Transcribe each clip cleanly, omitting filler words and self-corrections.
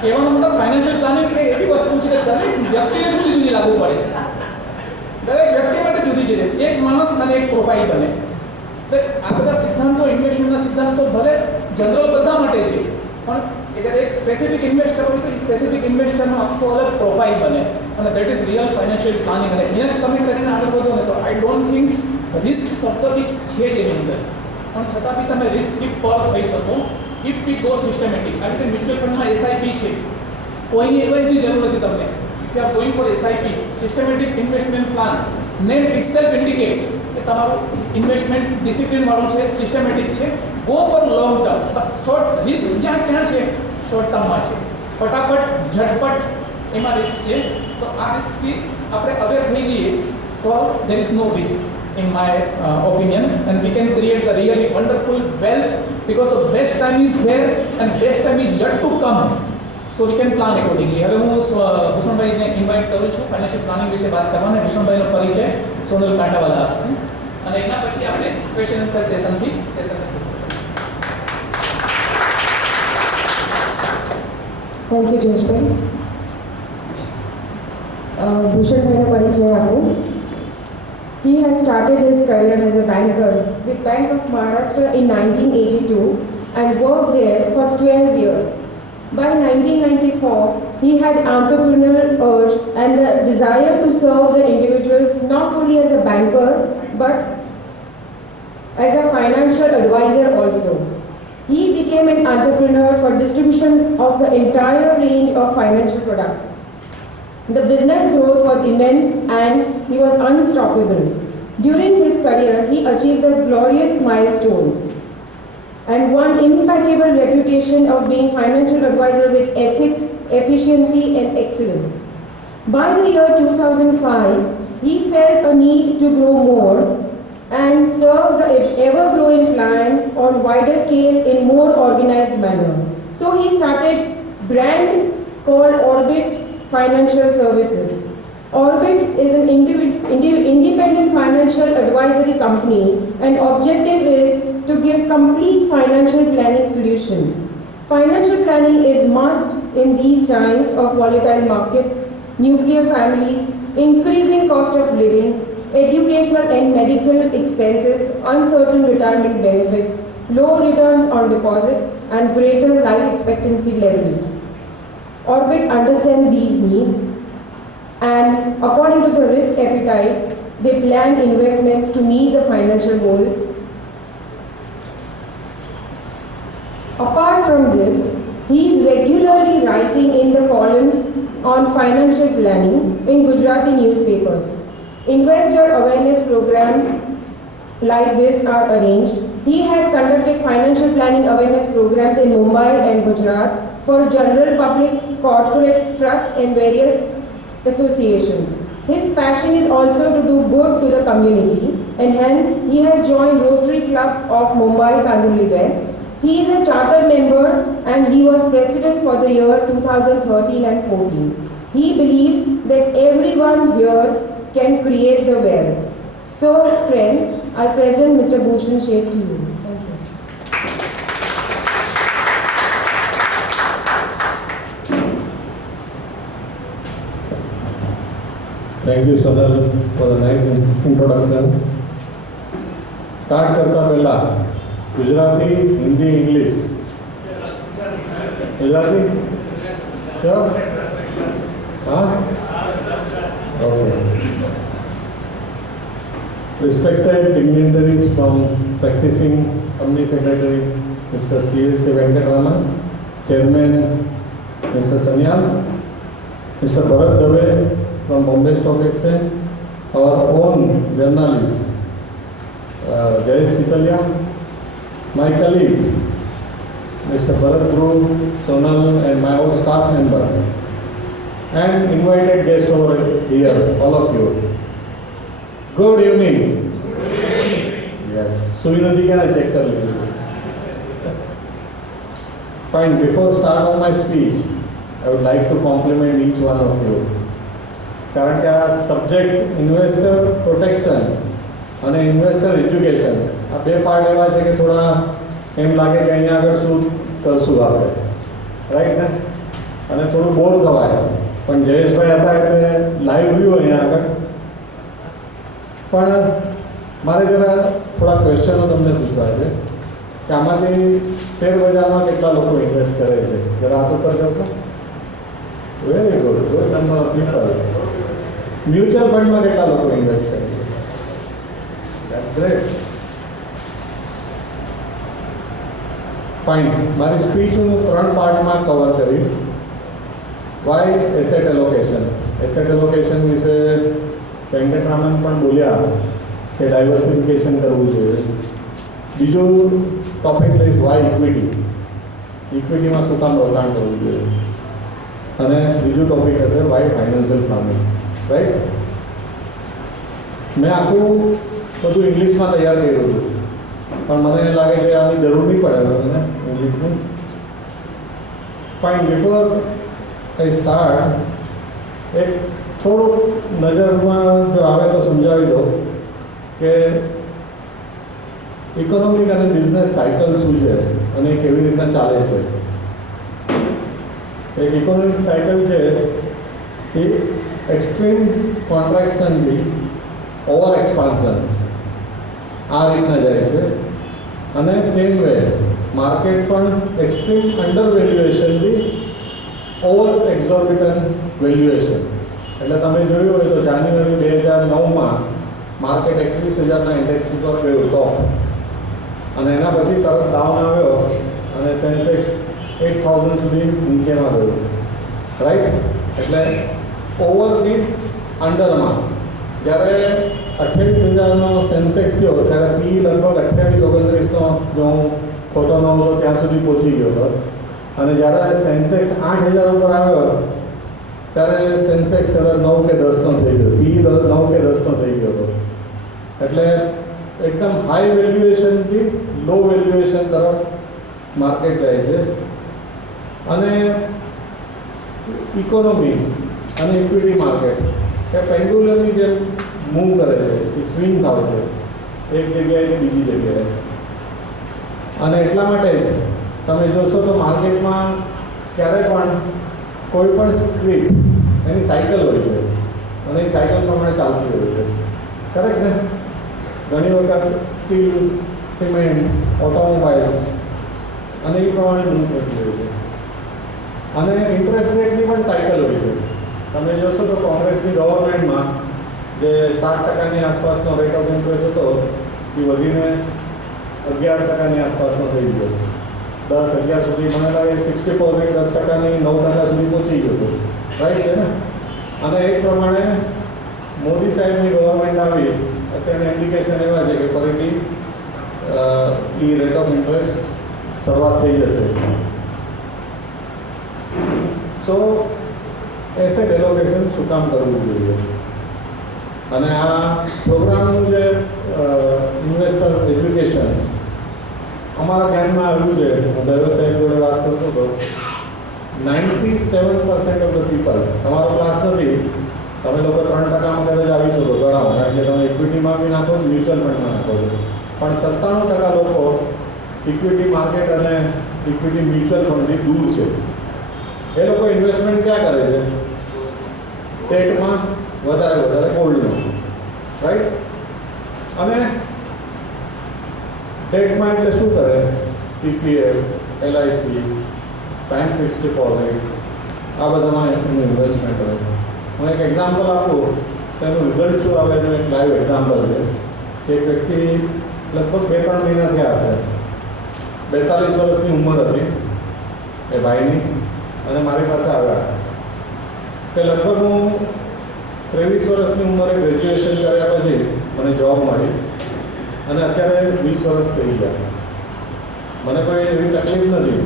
કહેવાનો મતલબ financial planning એટલે એવી વસ્તુ છે કે દરેક વ્યક્તિને જુદી જુદી લાગુ પડે, દરેક વ્યક્તિ માટે જુદી જુદી, એક માણસ અને એક પ્રોફાઇલ બને. તો આ બધા સિદ્ધાંતો, ઇન્વેસ્ટમેન્ટના સિદ્ધાંતો ભલે જનરલ બધા માટે છે, પણ એટલે એક સ્પેસિફિક ઇન્વેસ્ટર હોય તો સ્પેસિફિક ઇન્વેસ્ટરનો આખો અલગ પ્રોફાઇલ બને, અને that is real financial planning. અને એને તમે કરીને આગળ વધો ને તો આઈ ડોન્ટ થિંક રિસ્ક શબ્દ બી છે જ એની અંદર, પણ છતાં બી તમે રિસ્કથી પર થઈ શકો ઇફ વી ગો સિસ્ટમેટિક. આ રીતે મ્યુચ્યુઅલ ફંડમાં એસઆઈપી છે, કોઈની એડવાઇસની જરૂર નથી તમને. If you are going for SIP, systematic investment plan, name itself indicates કે તમારું ઇન્વેસ્ટમેન્ટ ડિસિપ્લિન વાળું છે, સિસ્ટમેટિક છે. Go for long term. Bus short risk ક્યાં ક્યાં છે? શોર્ટ ટર્મમાં છે. ફટાફટ ઝટપટ એમાં રિસ્ક છે. તો આ રિસ્કથી આપણે અવેર થઈ જઈએ તો there is no risk in my opinion, and we can create a really wonderful wealth because the best time is there and best time is yet to come, so we can plan accordingly. હવે હું ભૂષણભાઈને invite કરું છું financial planning વિશે વાત કરવાને. ભૂષણભાઈનો પરિચય સોનલ કાંટાવાલા આપશે અને એના પછી આપણે ક્વેશ્ચન આન્સર સેશનથી થેન્ક યુ જયેશભાઈ. ભૂષણભાઈનો પરિચય આપું. He has started his career as a banker with Bank of Maharashtra in 1982 and worked there for 12 years. By 1994, he had entrepreneurial urge and the desire to serve the individuals not only as a banker but as a financial advisor also. He became an entrepreneur for distribution of the entire range of financial products. The business growth was immense and he was unstoppable. During his career, he achieved the glorious milestones and won impeccable reputation of being financial advisor with ethics, efficiency and excellence. By the year 2005, he felt a need to grow more and serve the ever-growing clients on wider scale in more organized manner. So he started brand called Orbit Financial Services. Orbit is an independent financial advisory company and objective is to give complete financial planning solutions. Financial planning is must in these times of volatile markets, nuclear families, increasing cost of living, educational and medical expenses, uncertain retirement benefits, low returns on deposits and greater life expectancy levels. Orbit understands these needs and according to the risk appetite, they plan investments to meet the financial goals. Apart from this, he is regularly writing in the columns on financial planning in Gujarati newspapers. Investor awareness programs like this are arranged. He has conducted financial planning awareness programs in Mumbai and Gujarat for general public, corporate, trust and various associations. His passion is also to do good to the community and hence he has joined Rotary Club of Mumbai Kandivali West. He is a charter member and he was president for the year 2013 and 14. He believes that everyone here can create the wealth. So friends, I present Mr. Bhushan Sheth to you. Thank you, Sonal, for the nice introduction. Start करता पहला Gujarati, Hindi, English. Gujarati? Sure? हाँ? Okay. Respected dignitaries from practicing Company Secretary Mr. C.S.K. Venkataraman, Chairman Mr. Sanyal, Mr. Bharat Dave from Bombay Stock Exchange, our own journalist Jayesh Sitalia, my colleague Mr. Bharat Dhruv, Sonal and my own staff member, and invited guests over here, all of you. Good evening. Yes. सुई नदी क्या है check कर लीजिए. Fine. Before start of my speech, I would like to compliment each one of you. કારણ કે આ subject investor protection અને ઇન્વેસ્ટર એજ્યુકેશન આ બે પાર્ટ એવા છે કે થોડા એમ લાગે કે અહીંયા આગળ શું કરશું આપણે, રાઈટ ને? અને થોડું બોર થવાય, પણ જયેશભાઈ હતા એટલે લાઈવ વ્યૂ અહીંયા આગળ. પણ મારે જરા થોડા ક્વેશ્ચનો તમને પૂછવા છે કે આમાંથી શેર બજારમાં કેટલા લોકો ઇન્વેસ્ટ કરે છે, જરા હાથ ઉપર કરશો? Very good, good number of people. Mutual ફંડમાં કેટલા લોકો ઇન્વેસ્ટ કરે છે? That's great. ફાઇન. મારી સ્પીચ હું 3 પાર્ટમાં કવર કરીશ. Why asset allocation. Asset allocation વિશે વેંકટરામન પણ બોલ્યા કે ડાયવર્સિફિકેશન કરવું જોઈએ. બીજું ટોપિક લઈશ વાય ઇક્વિટી. ઇક્વિટીમાં શું કામ રોકાણ કરવું જોઈએ. અને બીજું ટોપિક હશે વાય ફાઇનાન્શિયલ પ્લાનિંગ. રાઈટ? મેં આખું બધું ઇંગ્લિશમાં તૈયાર કર્યું હતું, પણ મને લાગે છે આની જરૂર નહીં પડે મને ઇંગ્લિશની. ફાઇન. બિફોર આઈ સ્ટાર્ટ, એક થોડુંક નજરમાં જો આવે તો સમજાવી દો કે ઇકોનોમિક અને બિઝનેસ સાયકલ શું છે અને એ કેવી રીતના ચાલે છે. એક ઇકોનોમિક સાયકલ છે એ એક્સ્ટ્રીમ કોન્ટ્રાક્શનથી ઓવર એક્સપાન્શન આ રીતના જાય છે. અને સેમ વે માર્કેટ પણ એક્સ્ટ્રીમ અંડર વેલ્યુએશનથી ઓવર એક્ઝોર્બિટન્ટ વેલ્યુએશન. એટલે તમે જોયું હોય તો જાન્યુઆરી 2009માં માર્કેટ 21,000ના ઇન્ડેક્સ ઉપર ગયું ટોપ, અને એના પછી તરત ડાઉન આવ્યો અને સેન્સેક્સ 8,000 સુધી નીચેમાં ગયું. રાઈટ? એટલે ઓવરથી અંડરમાં. જ્યારે 28,000નો સેન્સેક્સ થયો ત્યારે પી લગભગ 28-29નો, જો હું ખોટો ન હતો ત્યાં સુધી પહોંચી ગયો હતો. અને જ્યારે સેન્સેક્સ 8,000 ઉપર આવ્યો ત્યારે સેન્સેક્સ કદાચ 9 કે 10નો થઈ ગયો, પી 9 કે 10નો થઈ ગયો હતો. એટલે એકદમ હાઈ વેલ્યુએશનથી લો વેલ્યુએશન તરફ માર્કેટ જાય છે. અને ઇકોનોમી અને ઇક્વિટી માર્કેટ એ પેન્ડ્યુલમની જેમ મૂવ કરે છે, એ સ્વિંગ થાય છે એક જગ્યાએથી બીજી જગ્યાએ. અને એટલા માટે તમે જોશો તો માર્કેટમાં ક્યારે પણ કોઈ પણ સ્ક્રિપ્ટ એની સાયકલ હોય છે અને એ સાયકલ પ્રમાણે ચાલતી હોય છે. કરેક્ટ ને? ઘણી વખત સ્ટીલ, સિમેન્ટ, ઓટોમોબાઈલ્સ અને એ પ્રમાણે મૂવ કરતી હોય છે. અને ઇન્ટરેસ્ટ રેટની પણ સાયકલ હોય છે. તમે જોશો તો કોંગ્રેસની ગવર્મેન્ટમાં જે 7%ની આસપાસનો રેટ ઓફ ઇન્ટરેસ્ટ હતો એ વધીને 11%ની આસપાસનો થઈ ગયો. 10-11 સુધી મને લાગે ફિક્સ ડિપોઝિટ 10%ની 9% સુધી પહોંચી ગયો હતો. રાઈટ છે ને? અને એ પ્રમાણે મોદી સાહેબની ગવર્મેન્ટ આવી અત્યારે ઇન્ડિકેશન એવા છે કે ફરીથી એ રેટ ઓફ ઇન્ટરેસ્ટ શરૂઆત થઈ જશે. સો એસેટ એલોકેશન શું કામ કરવું જોઈએ? અને આ પ્રોગ્રામનું જે ઇન્વેસ્ટર એજ્યુકેશન અમારા ધ્યાનમાં આવ્યું છે. હું દૈવ સાહેબ જોડે વાત કરતો હતો. 97% ઓફ ધ પીપલ, તમારો ક્લાસ નથી, તમે લોકો 3%માં કદાચ આવી શકો ગણાવો, એટલે તમે ઇક્વિટીમાં બી નાખો, મ્યુચ્યુઅલ ફંડમાં નાખો છો. પણ 97% લોકો ઇક્વિટી માર્કેટ અને ઇક્વિટી મ્યુચ્યુઅલ ફંડથી દૂર છે. એ લોકો ઇન્વેસ્ટમેન્ટ ક્યાં કરે છે? ડેટમાં, વધારે ગોલ્ડમાં. રાઈટ? અને ડેટમાં એટલે શું કરે? PPF, LIC, bank fix deposit, આ બધામાં એનું ઇન્વેસ્ટમેન્ટ હોય. હું એક એક્ઝામ્પલ આપું, તેનું રિઝલ્ટ શું આવે એનું એક લાઈવ એક્ઝામ્પલ છે. એક વ્યક્તિ લગભગ 2-3 મહિના થયા હશે, 42 વર્ષની ઉંમર હતી એ ભાઈની, અને મારી પાસે આવ્યા કે લગભગ હું 23 વર્ષની ઉંમરે ગ્રેજ્યુએશન કર્યા પછી મને જોબ મળી અને અત્યારે 20 વર્ષ થઈ ગયા. મને કોઈ એવી તકલીફ નથી.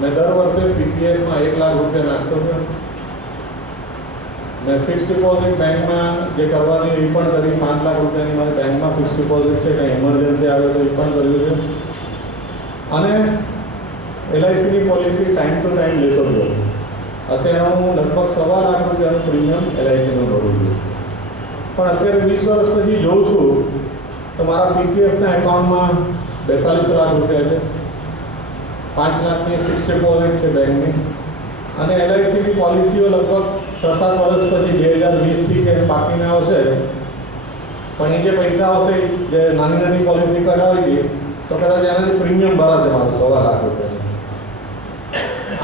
મેં દર વર્ષે પીપીએફમાં 1 લાખ રૂપિયા નાખતો હતો. મેં ફિક્સ ડિપોઝિટ બેંકમાં જે કરવાની એ પણ કરી. 5 લાખ રૂપિયાની મારી બેંકમાં ફિક્સ ડિપોઝિટ છે. કંઈ ઇમરજન્સી આવે તો એ પણ કર્યું છે. અને એલઆઈસીની પોલિસી ટાઈમ ટુ ટાઈમ લેતો હતો. અત્યારે હું લગભગ 1.25 લાખ રૂપિયાનું પ્રીમિયમ એલઆઈસીનું ભરું છું. પણ અત્યારે 20 વર્ષ પછી જોઉં છું તો મારા પીપીએફના એકાઉન્ટમાં 42 લાખ રૂપિયા છે. 5 લાખની ફિક્સ ડિપોઝિટ છે બેંકની, અને LICની પોલિસીઓ લગભગ 6-7 વર્ષ પછી 2020થી કે બાકીના આવશે. પણ એ જે પૈસા આવશે જે નાની નાની પોલિસી કરાવી હતી તો કદાચ એનાથી પ્રીમિયમ ભરાશે મારું 1.25 લાખ રૂપિયા.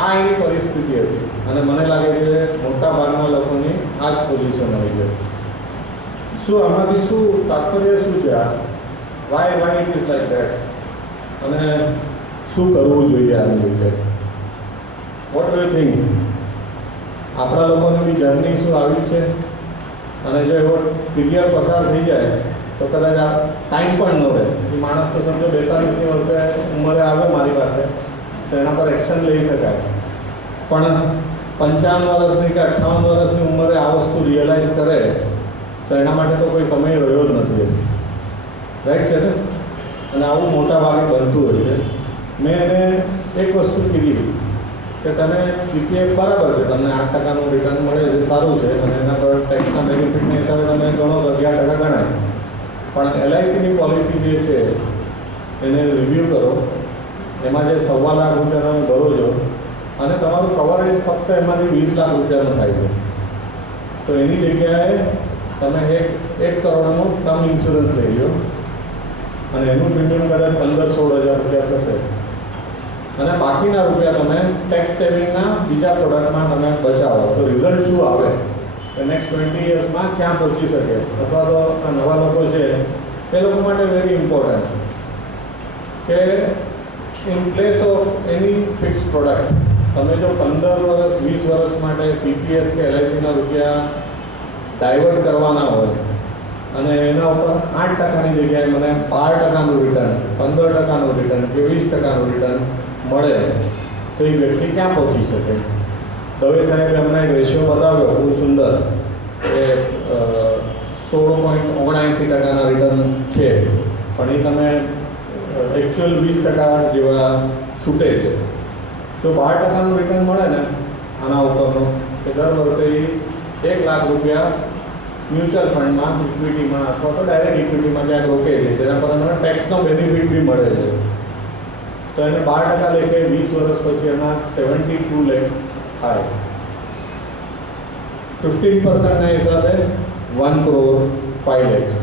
આ એની પરિસ્થિતિ હતી અને મને લાગે છે મોટા ભાગના લોકોની આ જ પોઝિશન હોય છે. શું આમાંથી શું તાત્પર્ય શું છે? આ Y it is like that અને શું કરવું જોઈએ આની રીતે? What do you think? આપણા લોકોની બી જર્ની શું આવી છે? અને જો એવો પીરિયડ પસાર થઈ જાય તો કદાચ આ ટાઈમ પણ ન રહે. એ માણસ તો સમજો 42ની વર્ષે ઉંમરે આવ્યો મારી પાસે તો એના પર એક્શન લઈ શકાય. પણ 55 વર્ષની કે 58 વર્ષની ઉંમરે આ વસ્તુ રિયલાઇઝ કરે તો એના માટે તો કોઈ સમય રહ્યો જ નથી. રાઈટ છે ને? અને આવું મોટા ભાગે બનતું હોય છે. મેં એને એક વસ્તુ કીધી કે તમે CPF બરાબર છે, તમને 8% રિટર્ન મળે છે, સારું છે અને એના પર ટેક્સના બેનિફિટના હિસાબે તમે ગણો તો 11% ગણાય. પણ LICની પોલિસી જે છે એને રિવ્યૂ કરો. એમાં જે 1.25 લાખ રૂપિયા તમે ભરો છો અને તમારું કવરેજ ફક્ત એમાંથી 20 લાખ રૂપિયાનું થાય છે. તો એની જગ્યાએ તમે 1 કરોડનું ટર્મ ઇન્સ્યોરન્સ લઈ લો અને એનું પ્રીમિયમ કદાચ 15-16 હજાર રૂપિયા થશે અને બાકીના રૂપિયા તમે ટેક્સ સેવિંગના બીજા પ્રોડક્ટમાં તમે બચાવો. તો રિઝલ્ટ શું આવે કે નેક્સ્ટ 20 યર્સમાં ક્યાં પહોંચી શકે? અથવા તો આ નવા લોકો છે એ લોકો માટે વેરી ઇમ્પોર્ટન્ટ કે in place of any fix product તમે જો 15 વર્ષ 20 વર્ષ માટે PPF કે LICના રૂપિયા ડાયવર્ટ કરવાના હોય અને એના ઉપર 8%ની જગ્યાએ મને 12%નું રિટર્ન, 15%નું રિટર્ન કે 20%નું રિટર્ન મળે તો એ વ્યક્તિ ક્યાં પહોંચી શકે? દવે સાહેબે હમણાં એક રેશિયો બતાવ્યો બહુ સુંદર કે 16.79%ના રિટર્ન છે, પણ એ તમે એકચ્યુઅલ 20% જેવા છૂટે છે. જો 12%નું રિટર્ન મળે ને આના ઉપરનું કે દર વર્ષે 1 લાખ રૂપિયા મ્યુચ્યુઅલ ફંડમાં, ઇક્વિટીમાં અથવા તો ડાયરેક્ટ ઇક્વિટીમાં ક્યાંક રોકે છે જેના પર મને ટેક્સનો બેનિફિટ બી મળે છે. તો એને 12% લેખે 20 વર્ષ પછી એના 72 lakhs થાય. 15%ના હિસાબે 1 crore 5 lakhs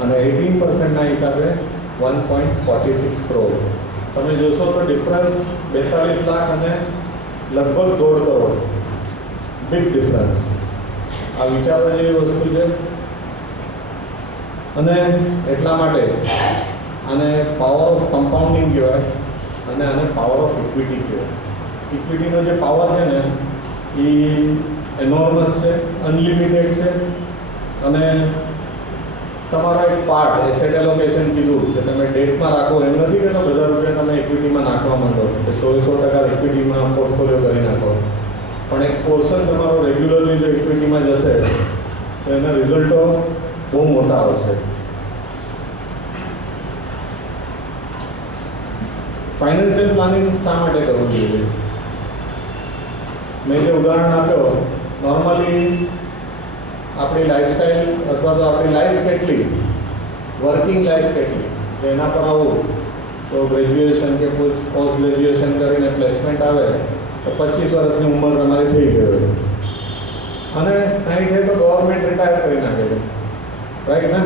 અને 18%ના હિસાબે 1.46 crore. તમે જોશો તો ડિફરન્સ 42 લાખ અને લગભગ 1.5 કરોડ. Big difference. આ વિચારવા જેવી વસ્તુ છે અને એટલા માટે આને પાવર ઓફ કમ્પાઉન્ડિંગ કહેવાય અને આને પાવર ઓફ ઇક્વિટી કહેવાય. ઇક્વિટીનો જે પાવર છે ને એ એનોર્મસ છે, અનલિમિટેડ છે અને તમારો એક પાર્ટ એસેટ એલોકેશન કીધું કે તમે ડેટમાં રાખો એમ નથી કે તો બધા રૂપિયા તમે ઇક્વિટીમાં નાખવા માંડો કે 100% ઇક્વિટીમાં પોર્ટફોલિયો કરી નાખો, પણ એક પોર્શન તમારો રેગ્યુલરલી જો ઇક્વિટીમાં જશે તો એના રિઝલ્ટો બહુ મોટા આવશે. ફાઇનાન્શિયલ પ્લાનિંગ શા માટે કરવું જોઈએ? મેં જે ઉદાહરણ આપ્યો, નોર્મલી આપણી લાઈફસ્ટાઈલ અથવા તો આપણી લાઈફ કેટલી, વર્કિંગ લાઈફ કેટલી, એના પર આવું તો ગ્રેજ્યુએશન કે પોસ્ટ ગ્રેજ્યુએશન કરીને પ્લેસમેન્ટ આવે તો 25 વર્ષની ઉંમર તમારી થઈ ગઈ અને 60 તો ગવર્મેન્ટ રિટાયર કરી નાખે છે, રાઈટ ને?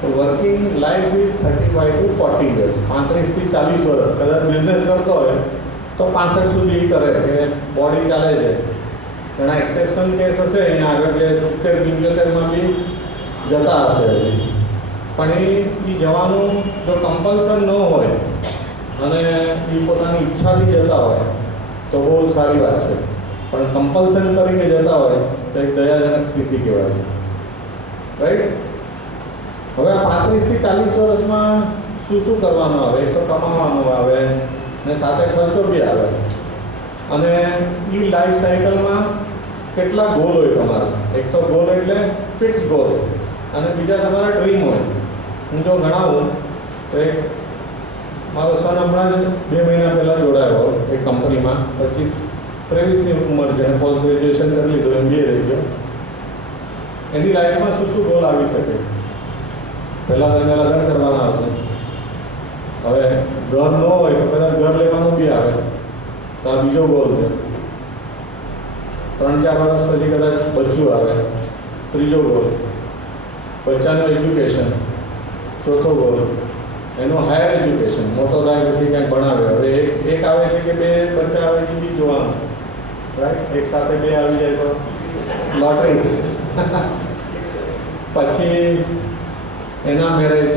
તો working life is 35 to 40 years. 35 થી 40 વર્ષ. કદાચ બિઝનેસ કરતો હોય તો 65 સુધી કરે કે બોડી ચાલે છે. ઘણા એક્સેપ્શન કેસ હશે અહીંયા આગળ કે 70-75માં બી જતા હશે, પણ એ જવાનું જો કમ્પલ્સન ન હોય અને એ પોતાની ઈચ્છાથી જતા હોય તો બહુ સારી વાત છે, પણ કમ્પલ્સન કરીને જતા હોય તો એક દયાજનક સ્થિતિ કહેવાય છે, રાઈટ? હવે આ 35 થી 40 વર્ષમાં શું કરવાનું આવે? એક તો કમાવાનું આવે ને સાથે ખર્ચો બી આવે અને એ લાઈફ સાયકલમાં કેટલા ગોલ હોય તમારા? એક તો ગોલ એટલે ફિક્સ ગોલ અને બીજા તમારા ડ્રીમ હોય. હું જો ગણાવું તો એક મારો સન હમણાં જ 2 મહિના પહેલાં જોડાયો એક કંપનીમાં, 25-23ની ઉંમર છે, પોસ્ટ ગ્રેજ્યુએશન કરી લીધું, MBA રહી ગયો. એની લાઈફમાં શું ગોલ આવી શકે? પહેલાં તો એને લગ્ન કરવાના આવશે, હવે ઘર ન હોય તો કદાચ ઘર લેવાનું બી આવે તો આ બીજો ગોલ છે. 3-4 વર્ષ પછી કદાચ બચ્ચું આવે, ત્રીજો ગોલ બચ્ચાનું એજ્યુકેશન, ચોથો ગોલ એનું હાયર એજ્યુકેશન, મોટો થાય પછી ક્યાંક ભણાવે. હવે એક આવે છે કે 2 બચ્ચા આવે છે બી જોવાનું, રાઈટ? એક સાથે 2 આવી જાય તો લોટરી. પછી એના મેરેજ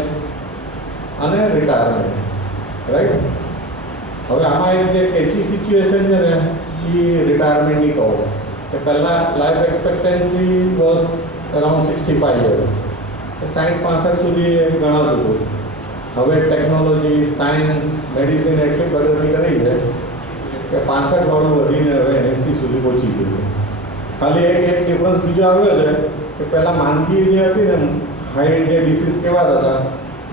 અને રિટાયરમેન્ટ, રાઈટ? હવે આમાં એક જે કેચી સિચ્યુએશન છે ને એ રિટાયરમેન્ટની કહો કે પહેલાં લાઈફ એક્સપેક્ટન્સી વોઝ અરાઉન્ડ 65 યર્સ, 60-65 સુધી ગણાતું હતું. હવે ટેકનોલોજી, સાયન્સ, મેડિસિન એટલી પ્રગતિ કરી છે કે 65 વાળું વધીને હવે 80 સુધી પહોંચી ગયું. ખાલી એક ડિફરન્સ બીજો આવ્યો છે કે પહેલાં માંદગી જે હતી ને, હાઈ જે ડિસીઝ કહેવાતા હતા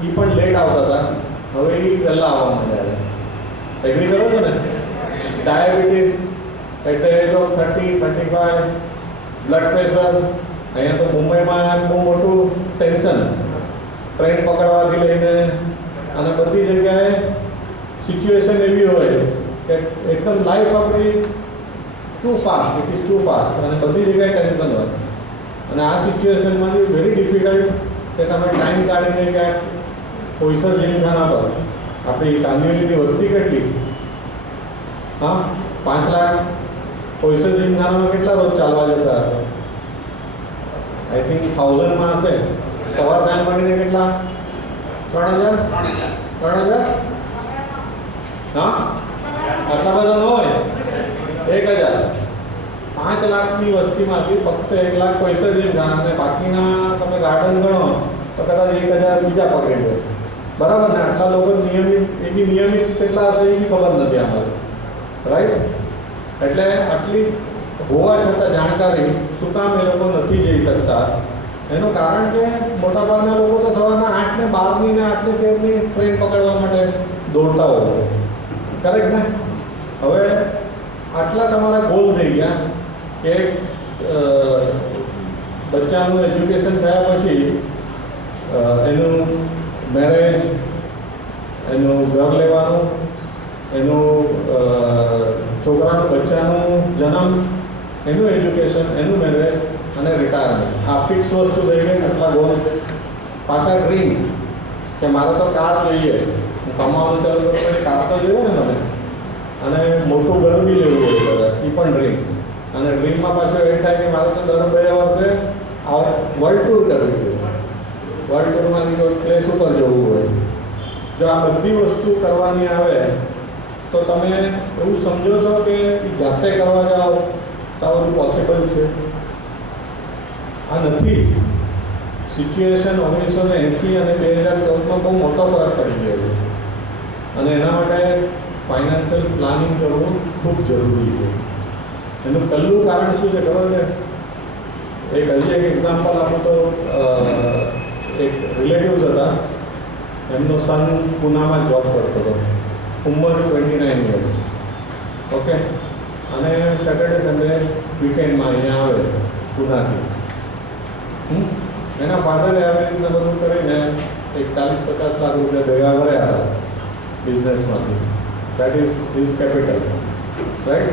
એ પણ લેટ આવતા હતા, હવે એ પહેલાં આવવા માંડ્યા છે. એગ્રી કરો છો ને? Diabetes at the age of 30-35, blood pressure. અહીંયા તો મુંબઈમાં બહુ મોટું ટેન્શન, ટ્રેન પકડવાથી લઈને અને બધી જગ્યાએ સિચ્યુએશન એવી હોય કે એકદમ લાઈફ આપણી too fast, it is too fast, અને બધી જગ્યાએ ટેન્શન હોય. અને આ સિચ્યુએશનમાંથી વેરી ડિફિકલ્ટ કે તમે ટાઈમ કાઢીને ક્યાંક કોઈસર જીમખાના પર, આપણી કાંદિવલીની વસ્તી કેટલી? હા, 5 લાખ. કોઈસર જીમખાનામાં કેટલા રોજ ચાલવા જતા હશે? આઈ થિંક 1000માં હશે. સવાર સાંજ મળીને કેટલા? 3000? 3000? હા, આટલા બધા ન હોય. 1000. 5 લાખની વસ્તીમાંથી ફક્ત 1 લાખ કોઈસર જીમખાના, અને બાકીના તમે ગાર્ડન ગણો તો કદાચ 1000 બીજા પકડી દે. બરાબર ને? આટલા લોકો નિયમિત, એ બી નિયમિત કેટલા હશે એ બી ખબર નથી અમારે, રાઈટ? એટલે આટલી હોવા છતાં જાણકારી શું કામ એ લોકો નથી જઈ શકતા? એનું કારણ કે મોટાભાગના લોકો તો સવારના 8 ને 12ની ને 8 ને 13ની ટ્રેન પકડવા માટે દોડતા હોય, કરેક્ટ ને? હવે આટલા તમારા ગોલ થઈ ગયા કે બચ્ચાનું એજ્યુકેશન થયા પછી એનું મેરેજ, એનું ઘર લેવાનું, એનું છોકરાનું બચ્ચાનું જન્મ, એનું એજ્યુકેશન, એનું મેરેજ અને રિટાયરમેન્ટ. આ ફિક્સ વસ્તુ થઈ ગઈ. આટલા ગોલ. પાછા ડ્રીમ કે મારે તો કાર જોઈએ, હું કમાવાનું ચાલુ કરું પછી કાર તો જોઈએ ને મને, અને મોટું ઘર બી લેવું હોય કદાચ, એ પણ ડ્રીમ. અને ડ્રીમમાં પાછો એ થાય કે મારે તો દર 2 વર્ષે વર્લ્ડ ટૂર કરવી જોઈએ, વર્લ્ડ ટૂરમાંથી કોઈ પ્લેસ ઉપર જવું હોય. જો આ બધી વસ્તુ કરવાની આવે તો તમે એવું સમજો છો કે જાતે કરવા જાઓ તો આ બધું પોસિબલ છે? આ નથી. સિચ્યુએશન 1980 અને 2014માં બહુ મોટો ફરક પડી ગયો છે, અને એના માટે ફાઇનાન્શિયલ પ્લાનિંગ કરવું ખૂબ જરૂરી છે. એનું પહેલું કારણ શું છે ખબર છે? એક એક્ઝામ્પલ આપું તો એક રિલેટિવ્સ હતા, એમનો સન પૂનામાં જોબ કરતો હતો, ઉંમર 29 યર્સ, ઓકે? અને સેટરડે સન્ડે વીકેન્ડમાં અહીંયા આવે પૂનાથી. એના ફાધરે આવી રીતના બધું કરીને એક 40-50 લાખ રૂપિયા ભેગા કર્યા હતા બિઝનેસમાંથી. That is his capital, right?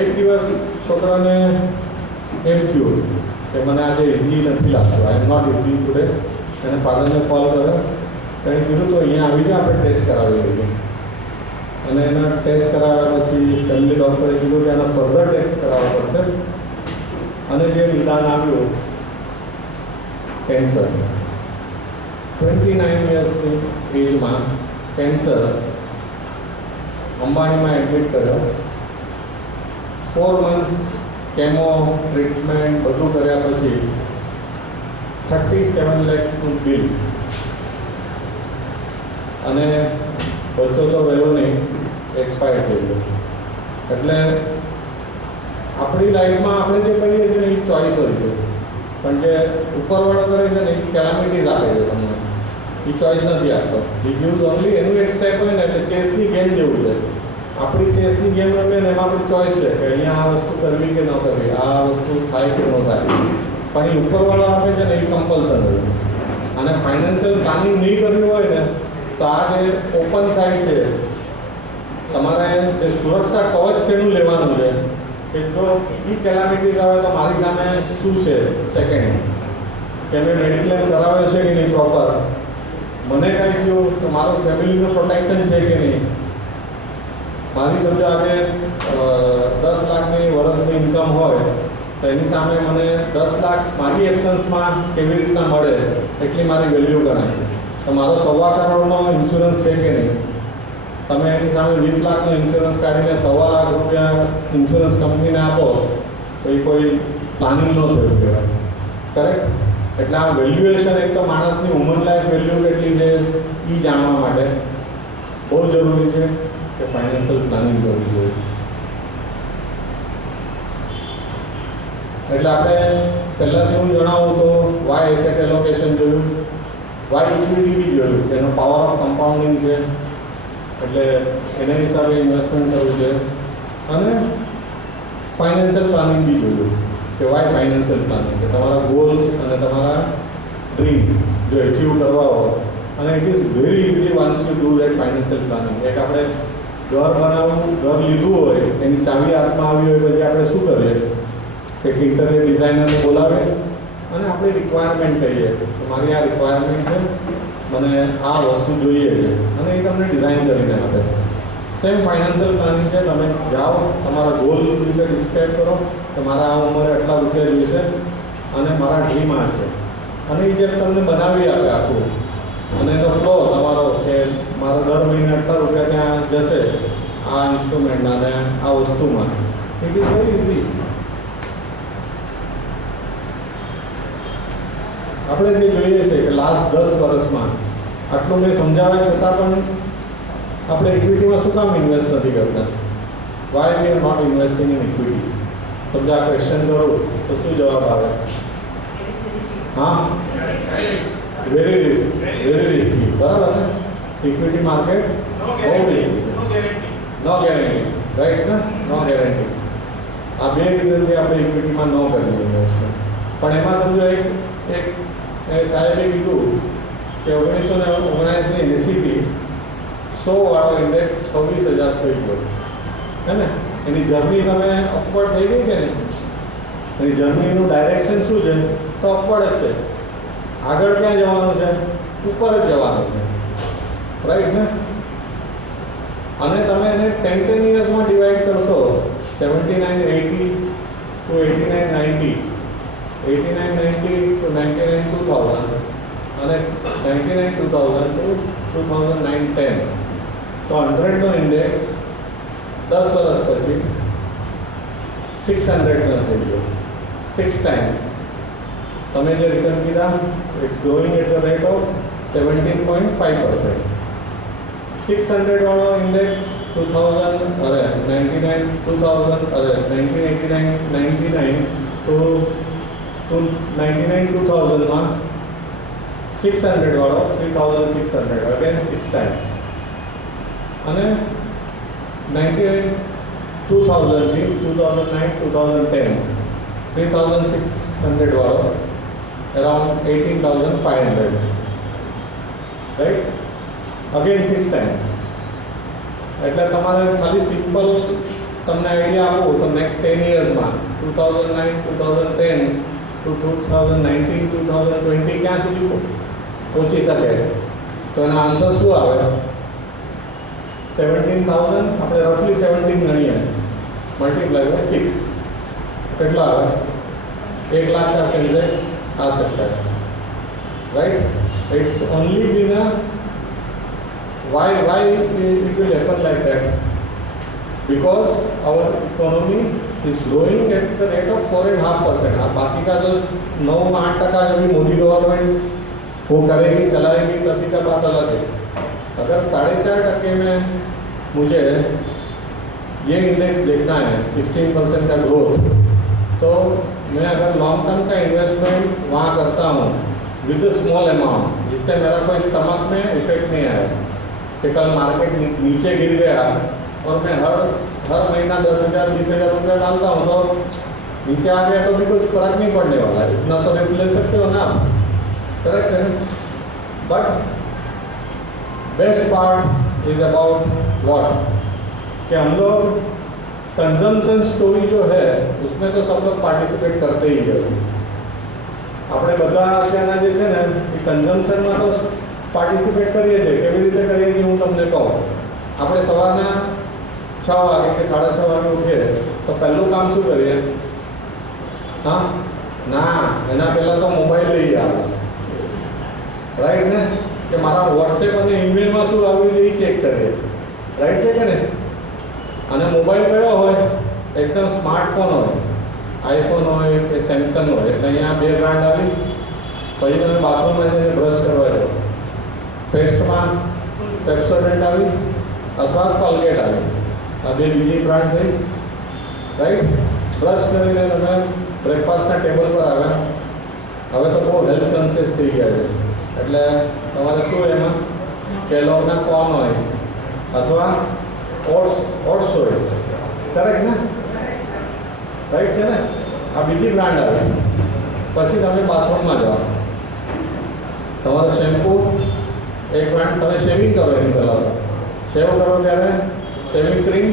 એક દિવસ છોકરાને એમ થયું કે મને આજે ઇઝી નથી લાગતું, આઈ એમ નોટ ઇઝી ટુડે. એને ફાધરને કોલ કર્યો, એને કીધું તો અહીંયા આવી જાય, આપણે ટેસ્ટ કરાવી લઈએ. અને એના ટેસ્ટ કરાવ્યા પછી ફેમિલી ડૉક્ટરે કીધું કે એના ફર્ધર ટેસ્ટ કરાવવા પડશે. અને જે નિદાન આવ્યું કેન્સર, 29 યર્સની એજમાં કેન્સર. અંબાણીમાં એડમિટ કર્યો, 4 મંથ્સ કેમો ટ્રીટમેન્ટ બધું કર્યા પછી 37 lakhsનું બિલ. અને બચ્ચો તો રહ્યો નહીં, એક્સપાયર થઈ ગયો. એટલે આપણી લાઈફમાં આપણે જે કરીએ છીએ ને એ ચોઈસ હોય છે, પણ જે ઉપરવાળો કરે છે ને એ કેલામિટીઝ આપે છે તમને, એ ચોઈસ નથી આપતો. એ ગીવ્સ ઓનલી એનું એક સ્ટેપ હોય ને, એટલે ચેસની ગેમ જેવું છે. આપણી ચેસની ગેમ રમે ને એમાં આપણી ચોઈસ છે કે અહીંયા આ વસ્તુ કરવી કે ન કરવી, આ વસ્તુ થાય કે ન થાય. પણ એ ઉપરવાળો આપે છે ને એ કમ્પલસન હોય છે. અને ફાઇનાન્શિયલ પ્લાનિંગ નહીં કરવી હોય ને તો આ જે ઓપન થાય છે, તમારે જે સુરક્ષા કવચ છે એનું લેવાનું છે, કે જો એ કેલામિટીઝ આવે તો મારી સામે શું છે સેકન્ડ, કે મેં મેડિક્લેમ કરાવ્યો છે કે નહીં પ્રોપર, મને કાંઈ થયું તો મારું ફેમિલીનું પ્રોટેક્શન છે કે નહીં, મારી સમજો આજે 10 લાખની વર્ષની ઇન્કમ હોય તો એની સામે મને 10 લાખ મારી એક્શન્સમાં કેવી રીતના મળે એટલી મારી વેલ્યુ ગણાય. તો મારો 1.25 કરોડનો ઇન્સ્યોરન્સ છે કે નહીં, તમે એની સામે 20 લાખનો ઇન્સ્યોરન્સ કાઢીને 1.25 લાખ રૂપિયા ઇન્સ્યોરન્સ કંપનીને આપો તો એ કોઈ પ્લાનિંગ ન થયું કહેવાય. કરેક્ટ? એટલે આ વેલ્યુએશન એક તો માણસની હ્યુમન લાઈફ વેલ્યુ કેટલી છે એ જાણવા માટે બહુ જરૂરી છે કે ફાઇનાન્શિયલ પ્લાનિંગ કરવી જોઈએ. એટલે આપણે પહેલાંથી હું જણાવું તો વાય એસેટ એલોકેશન જોયું, વાય ઇક્વિટી જોયું, એનો પાવર ઓફ કમ્પાઉન્ડિંગ છે, એટલે એના હિસાબે ઇન્વેસ્ટમેન્ટ કરવું છે, અને ફાઇનાન્શિયલ પ્લાનિંગ બી જોયું કે વાય ફાઇનાન્શિયલ પ્લાનિંગ, કે તમારા ગોલ અને તમારા ડ્રીમ જો એચીવ કરવા હોય, અને it is very easy once you do that financial planning. એક આપણે ઘર બનાવવું, ઘર લીધું હોય, એની ચાવી હાથમાં આવી હોય પછી આપણે શું કરીએ કે ઇન્ટિરિયર ડિઝાઇનરને બોલાવે અને આપણે રિક્વાયરમેન્ટ કહીએ કે મારી આ રિક્વાયરમેન્ટ છે, મને આ વસ્તુ જોઈએ છે, અને એ તમને ડિઝાઇન કરીને આપે. સેમ ફાઇનાન્શિયલ પ્લાનિંગ છે. તમે જાઓ, તમારા ગોલ વિશે ડિસ્ક્રાઇબ કરો કે મારા આ ઉંમરે આટલા રૂપિયા જોઈશે અને મારા ડ્રીમ આ છે, અને એ જે તમને બનાવી આપે આખું, અને એનો ફ્લો તમારો કે મારો દર મહિને આટલા રૂપિયા ત્યાં જશે આ ઇન્સ્ટ્રુમેન્ટના અને આ વસ્તુમાં. It is very easy. આપણે જે જોઈએ છે કે લાસ્ટ 10 વર્ષમાં આટલું મેં સમજાવ્યા છતાં પણ આપણે ઇક્વિટીમાં શું કામ ઇન્વેસ્ટ નથી કરતા? Why we are not investing in equity? સમજા આ ક્વેશ્ચન કરું તો શું જવાબ આવે? હા, વેરી રિસ્કી. બરાબર ને? ઇક્વિટી માર્કેટ બહુ રિસ્કી, નો ગેરંટી, રાઈટ ને? No guarantee. આ બે રીઝનથી આપણે ઇક્વિટીમાં ન કરીએ ઇન્વેસ્ટમેન્ટ. પણ એમાં સમજો એક સાહેબે કીધું કે 1979ની રેસીપી 100 વાળો ઇન્ડેક્સ 26,000 થઈ ગયો, હે ને? એની જર્ની તમે અપવર્ડ થઈ ગઈ કે નહીં? એની જર્નીનું ડાયરેક્શન શું છે? તો અપવર્ડ જ છે. આગળ ક્યાં જવાનું છે? ઉપર જ જવાનું છે, રાઈટ ને? અને તમે એને 10 યર્સમાં ડિવાઈડ કરશો, 79-80 to 89-90, 89-90 to 99-2000, અને 99-2000 to 2009-10, તો 100નો ઇન્ડેક્સ 10 વર્ષ પછી 600નો થઈ ગયો, 6 times. તમે જે રિટર્ન કીધા, it's growing at the rate of 17.5%. 600 વાળો ઇન્ડેક્સ 1989-2000 to 99-2000માં 600 વાળો 3600, અગેન 6 times. અને 2000 થી 2009-2010 3600 વાળો around 18,500, right? Again 6 times. એટલે તમારે ખાલી સિમ્પલ તમને આઈડિયા આપું તો નેક્સ્ટ 10 યર્સમાં 2009-2010 to 2019-2020 ક્યાં સુધી પહોંચી શકે? તો એના આન્સર શું આવે? 17,000, આપણે રફલી 17 ગણીએ, મલ્ટીપ્લાય બાય 6 કેટલા આવે? 1 લાખ का सेंसेक्स आ सकता है, right? It's only been a why it will happen like that? Because our economy is growing at the rate of 4.5%. अब बाकी का जो 9-8% जो भी मोदी गवर्नमेंट वो करेगी, चलाएगी, तभी का बात अलग है. अगर 4.5% में मुझे ये इंडेक्स देखना है 16% का ग्रोथ, तो मैं अगर लॉन्ग टर्म का इन्वेस्टमेंट वहाँ करता हूँ विद स्मॉल अमाउंट, जिससे मेरा कोई स्टमक में इफेक्ट नहीं आया कि कल मार्केट नीचे गिर गया और मैं हर महीना 10,000 20,000 रुपया डालता हूँ तो नीचे आ गया तो भी कुछ फर्क नहीं पड़ने वाला है. इतना तो रिस्क ले सकते हो ना आप, करेक्ट है? But best part is about what, कि हम लोग कंजम्पशन स्टोरी जो है उसमें तो सब लोग पार्टिसिपेट करते ही है। આપણે બધા અત્યારના જે છે ને એ કન્ઝમ્પશનમાં તો પાર્ટિસિપેટ કરીએ છીએ। કેવી રીતે કરીએ છીએ હું તમને કહું। આપણે સવારના 6 વાગે કે 6:30 વાગે ઉઠીએ તો પહેલું કામ શું કરીએ? હા ના, એના પહેલાં તો મોબાઈલ લઈ આવે, રાઈટ ને? કે મારા વોટ્સએપ અને ઈમેલમાં શું આવ્યું છે એ ચેક કરીએ, રાઈટ છે કે નહીં? અને મોબાઈલ કયો હોય? એકદમ સ્માર્ટફોન હોય, આઈફોન હોય કે સેમસંગ હોય। એટલે અહીંયા 2 બ્રાન્ડ આવી, પછી તમે બાથરૂમમાં જઈને બ્રશ કરવા જાઓ, પેસ્ટમાં પેપ્સોડન્ટ આવી અથવા કોલગેટ આવી, આ 2 બીજી બ્રાન્ડ થઈ, રાઈટ? બ્રશ કરીને તમે બ્રેકફાસ્ટના ટેબલ પર આવ્યા। હવે તો બહુ હેલ્થ કોન્શિયસ થઈ ગયા છે, એટલે તમારે શું એમાં કેલોગના કોર્ન હોય અથવા ઓટ્સ હોય, કરેક્ટ ને? રાઈટ છે ને? આ બીજી બ્રાન્ડ આવે। પછી તમે બાથરૂમમાં જાઓ, તમારો શેમ્પુ એક બ્રાન્ડ, તમે શેવિંગ કરો એની પહેલાં તો શેવ કરો ત્યારે shaving cream,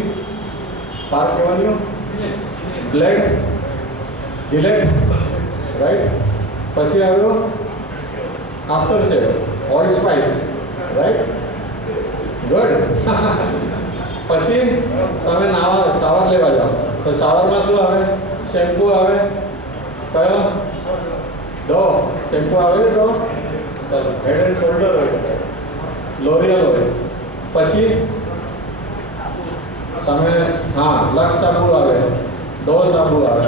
park avenue, blade, Gillette, right? પછી આવ્યો after shave old spice, right? Good. પછી તમે શાવર લેવા જાઓ તો શાવરમાં શું આવે? શેમ્પુ આવે, કયો? ડો શેમ્પુ આવે, ડો, ચાલો, હેડ એન્ડ શોલ્ડર હોય, લોરિયલ હોય। પછી તમે હા લક્સ સાબુ આવે, ડો સાબુ આવે,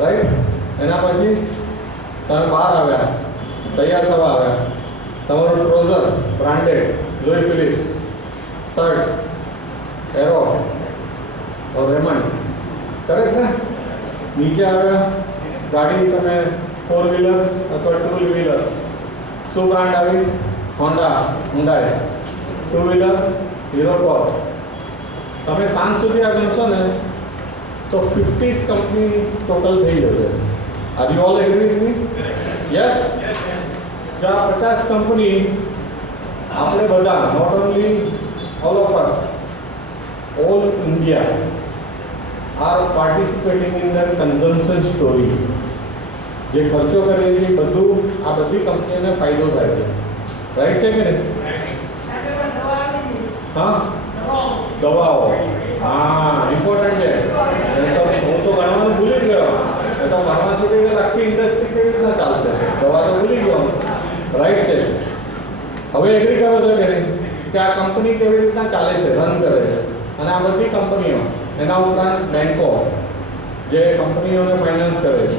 રાઈટ? એના પછી તમે બહાર આવ્યા, તૈયાર થવા આવ્યા, તમારું trouser branded Louis Philippe, shirts Arrow और रेमंड, करेक्ट ने? नीचे आया गाड़ी તમે 4 व्हीलर अथवा 2 व्हीलर, શું બ્રાન્ડ આવી? હુન્ડાઈ। 2 wheeler Hero corp. તમે સાંજ સુધી આ ગણશો ને તો 50 કંપની ટોટલ થઈ જશે। Are you all agree with me? Yes? જો આ 50 કંપની આપણે બધા, not only all of us, all India are participating in the consumption story। જે ખર્ચો કરીએ છીએ બધું આ બધી કંપનીઓને ફાયદો થાય છે, રાઈટ છે કે નહીં? હા, દવાઓ, હા ઇમ્પોર્ટન્ટ છે। હું તો ગણવાનું ભૂલી જ ગયો, એ તો ફાર્માસ્યુટિકલ આખી ઇન્ડસ્ટ્રી કેવી રીતના ચાલશે, દવા તો ભૂલી ગયો, રાઈટ છે? હવે એગ્રી કરો છો કે નહીં કે આ કંપની કેવી રીતના ચાલે છે, રન કરે છે? અને આ બધી કંપનીઓ, એના ઉપરાંત બેંકો જે કંપનીઓને ફાઇનાન્સ કરે છે,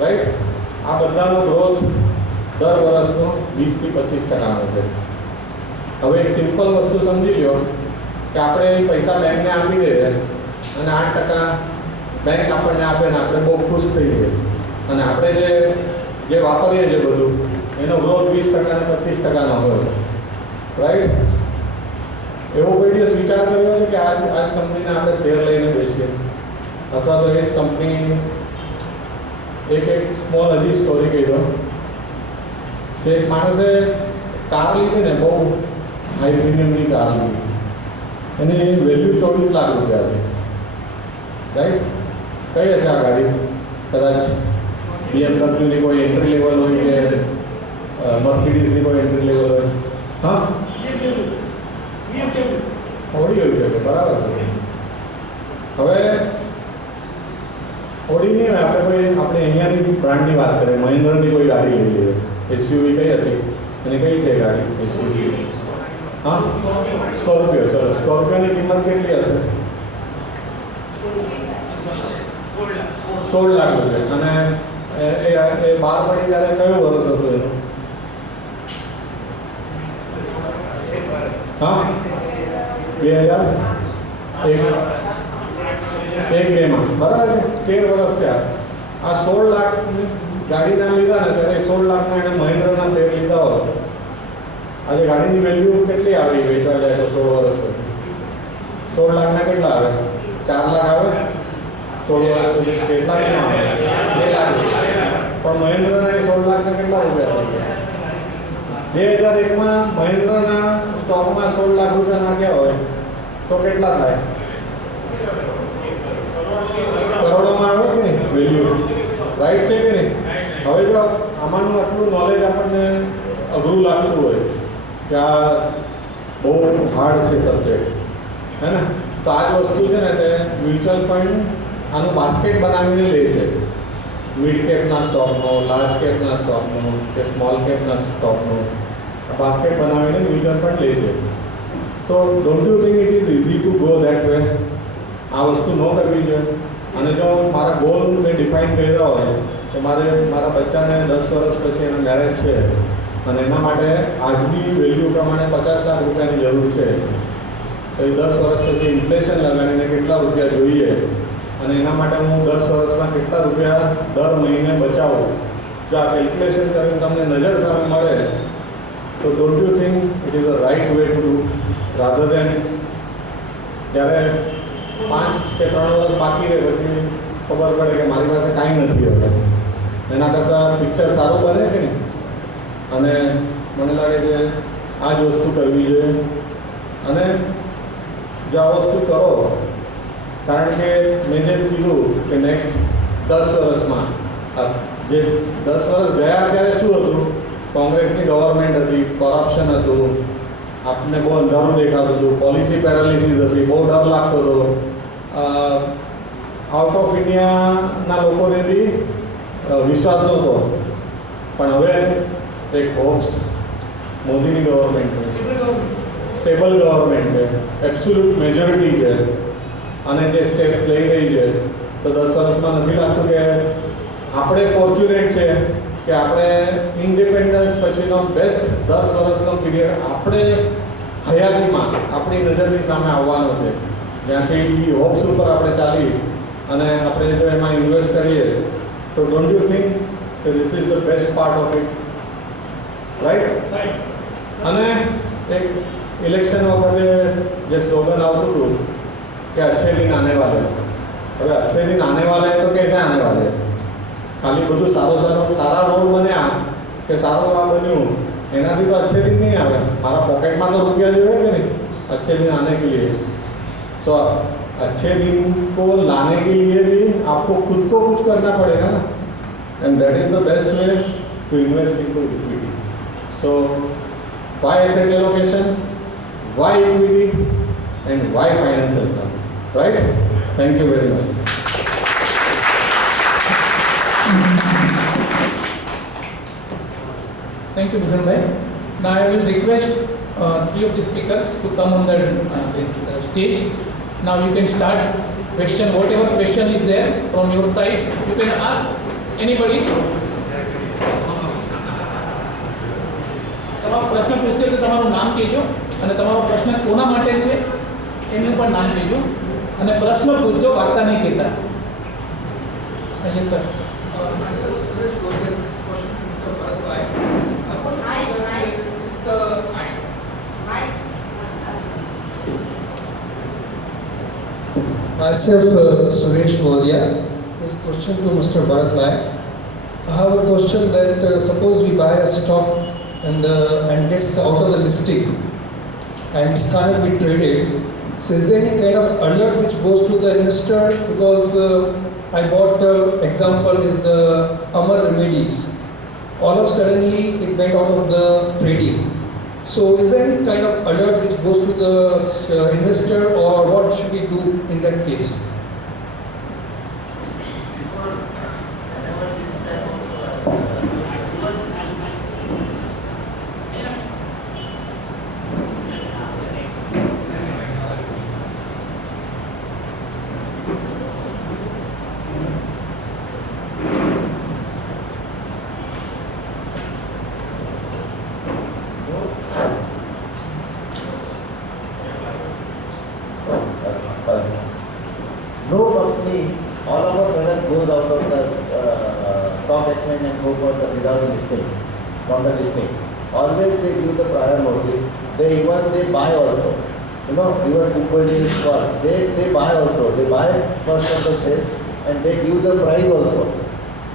રાઈટ? આ બધાનો ગ્રોથ દર વર્ષનો 20 થી 25% છે। હવે એક સિમ્પલ વસ્તુ સમજી લો કે આપણે પૈસા બેંકને આપી દઈએ અને 8% બેંક આપણને આપે ને આપણે બહુ ખુશ થઈ જઈએ, અને આપણે જે વાપરીએ છીએ બધું એનો ગ્રોથ 20% અને 25%નો હોય, રાઈટ? એવો કોઈ દિવસ વિચાર કર્યો છે કે આજ કંપનીને આપણે શેર લઈને બેસીએ, અથવા તો એ જ કંપની એક સ્મોલ હજી સ્ટોરી કહી દો કે એક માણસે કાર લીધી ને, બહુ હાઈ પ્રીમિયમની કાર લીધી, એની વેલ્યુ 24 લાખ રૂપિયા છે, રાઈટ? કઈ હશે આ ગાડી? કદાચ BMW કોઈ એન્ટ્રી લેવલ હોય કે મર્સિડીઝની કોઈ એન્ટ્રી લેવલ હોય, હા ઓડી હોઈ શકે, બરાબર છે। હવે ઓડી નહીં, આપણે અહીંયાની બ્રાન્ડની વાત કરીએ, મહિન્દ્રાની કોઈ ગાડી લઈ લઈએ, એસયુવી કઈ હતી અને કઈ છે ગાડી? એસયુવી, હા સ્કોર્પિયો। ચલો, સ્કોર્પિયોની કિંમત કેટલી હશે? 16 લાખ રૂપિયા। અને એ બહાર પડી ત્યારે કયું વર્ષ હતું એનું? હા 2001-2માં, બરાબર છે? 13 વર્ષ થયા। આ 16 લાખ ગાડીના લીધા ને ત્યારે 16 લાખના એને મહિન્દ્રાના શેર લીધા હોત, આજે ગાડીની વેલ્યુ કેટલી આવી વેચવા જાય તો 16 વર્ષ પછી? 16 લાખના કેટલા આવે? 4 લાખ આવે? 16 વર્ષ પછી કેટલા ના આવે? 2 લાખ। પણ મહિન્દ્રાના 16 લાખના કેટલા રૂપિયા થઈ ગયા? 2001માં મહિન્દ્રાના સ્ટોકમાં 16 લાખ રૂપિયા નાખ્યા હોય તો કેટલા થાય? કરોડોમાં આવે કે નહીં વેલ્યુ, રાઈટ છે કે નહીં? હવે જો આમાંનું આટલું નોલેજ આપણને અઘરું લાગતું હોય કે આ બહુ હાર્ડ છે સબ્જેક્ટ, હે ને? તો આ જ વસ્તુ છે ને તે મ્યુચ્યુઅલ ફંડ આનું બાસ્કેટ બનાવીને લે છે, મિડ કેપના સ્ટોકનો, લાર્જ કેપના સ્ટોકનો કે સ્મોલ કેપના સ્ટોકનો બાસ્કેટ બનાવીને મ્યુચ્યુઅલ ફંડ લે છે. તો don't you think it is easy to go that way? આ વસ્તુ ન કરવી જોઈએ. અને જો મારા ગોલ મેં ડિફાઇન કર્યા હોય કે મારે મારા બચ્ચાને 10 વર્ષ પછી એના મેરેજ છે અને એના માટે આજની વેલ્યુ પ્રમાણે 50 લાખ રૂપિયાની જરૂર છે, તો એ 10 વર્ષ પછી ઇન્ફ્લેશન લગાડીને કેટલા રૂપિયા જોઈએ અને એના માટે હું 10 વર્ષમાં કેટલા રૂપિયા દર મહિને બચાવું, જો આ કેલ્ક્યુલેશન કરીને તમને નજર સામે મળે તો don't you think it is a right way to do, rather than જ્યારે 5 કે 3 વર્ષ બાકી રહે પછી ખબર પડે કે મારી પાસે કાંઈ નથી હવે, એના કરતાં પિક્ચર સારું બને કે નહીં? અને મને લાગે કે આ જ વસ્તુ કરવી જોઈએ. અને જો આ વસ્તુ કરો, કારણ કે મેં જે કીધું કે નેક્સ્ટ 10 વર્ષમાં જે 10 વર્ષ ગયા ત્યારે શું હતું? કોંગ્રેસની ગવર્મેન્ટ હતી, કરપ્શન હતું, આપને બહુ અંધારું દેખાતું હતું, પોલિસી પેરાલિસિસ હતી, બહુ ડર લાગતો હતો, આઉટ ઓફ ઇન્ડિયાના લોકોને બી વિશ્વાસ નહોતો. પણ હવે એક હોપ્સ, મોદીની ગવર્મેન્ટ છે, સ્ટેબલ ગવર્મેન્ટ છે, એબ્સોલ્યુટ મેજોરિટી છે અને જે સ્ટેપ્સ લઈ રહી છે, તો 10 વર્ષમાં નથી લાગતું કે આપણે ફોર્ચ્યુનેટ છે કે આપણે ઇન્ડિપેન્ડન્સ પછીનો બેસ્ટ 10 વર્ષનો પીરિયડ આપણે હયાતીમાં આપણી નજરની સામે આવવાનો છે, જ્યાંથી હોપ્સ ઉપર આપણે ચાલી અને આપણે જો એમાં ઇન્વેસ્ટ કરીએ તો ડોન્ટ યુ થિંક કે this is the best part of it, right? અને એક ઇલેક્શન વખતે જે સ્લોગન આવતું હતું કે અચ્છે દિન આને વાલે, હવે અચ્છે દિન આને વાલે તો कैसे આને વાલે? ખાલી બધું સારા રોડ બન્યા કે સારું આ બન્યું એનાથી તો અચ્છે દિન નહીં આવે. મારા પોકેટમાં તો રૂપિયા જોઈએ કે નહીં अच्छे दिन आने के लिए. सो अच्छे दिन को लाने के लिए भी आपको खुद को कुछ करना पड़ेगा ना, and that is the best way to invest in to equity. So why asset allocation, why equity, and why financial term, right? Thank you very much. Thank you, Bhujan bhai. Now I will request 3 of the speakers to come on the this stage. Now you can start question, whatever question is there from your side, you can ask anybody. તમારો પ્રશ્ન પૂછશે તો તમારું નામ કહેજો અને તમારો પ્રશ્ન કોના માટે છે એનું પણ નામ કહેજો અને પ્રશ્ન પૂછજો, વાર્તા નહીં કહેતા. Sir Myself, Suresh Modia. This question to Mr. Bharat Nayak. I have a question that suppose we buy a stock and gets out of the listing and it's can't be traded. So is there any kind of alert which goes to the investor? Because I bought example is the Amar Remedies. All of suddenly it went out of the trading. So is there any kind of alert which goes to the investor, or what should we do in that case? No company all of a sudden goes out of the stock exchange and go for the without listing, from the listing. Always they give the prior notice. They buy also. You know, even Mumbai they buy also. They buy first of the shares and they give the price also.